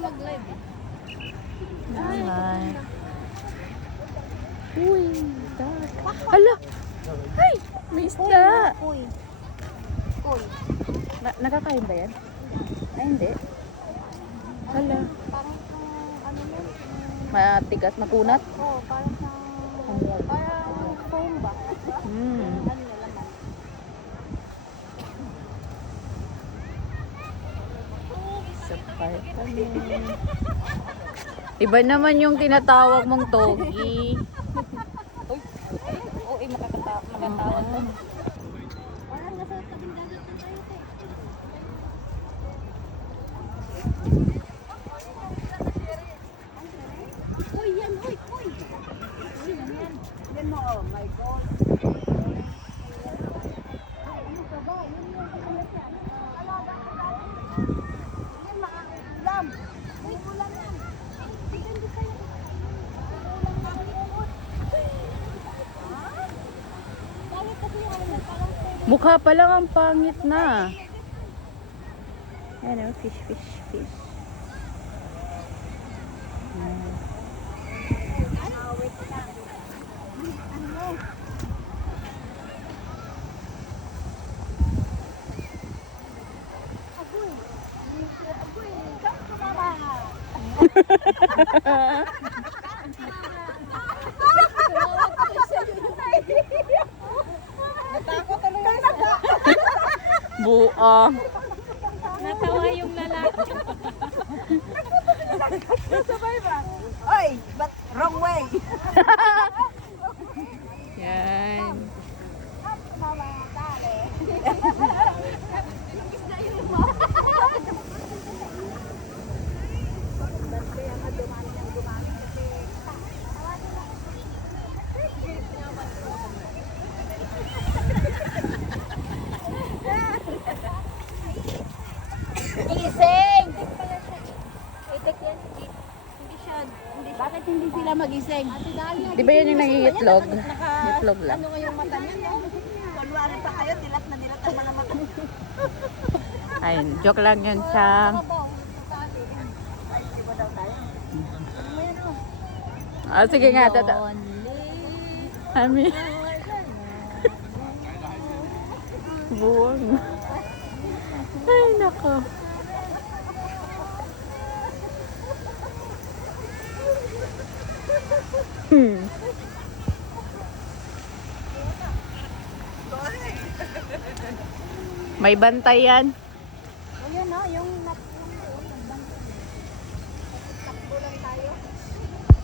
mag-live eh. Hi. Uy, dark. Hala! Ay! May isda! Uy. Uy. Nakakain ba yan? Ay, hindi. Hala. Parang ano yun? Matigas, makunat? Oo, parang foam ba? Hmm. Ano na laman? Sa park kami. Iba naman yung tinatawag mong togi. Oo, makakatawag to. Parang nasa tabing dagat na tayo, te. Uy, yan, uy, uy. Uy, yan. Yan mo, oh, my God. Ano ka ba? Yun yung kamalas yan. Alaga ka dati. Yan, makakalam. Uy, ulam yan. Hindi kayo. Ulam na kayo. Bakit kasi yung alam na parang Mukha pa lang ang pangit na. Ayan o, fish, fish, fish. Buang. natawa yung lalaki. Sabay ba? Oy, but wrong way. Yan. Gising! Bakit hindi sila magising? Di ba yan yung nangingitlog? Itlog lang. Ano nga yung mata niya, no? Kunwari pa kayo, dilat na dilat ang mga mata. Ayun, joke lang yun, Chang. Ah, sige nga, tata. Ami. Buwang. Ay, nako. May bantay yan. O yan, no? Yung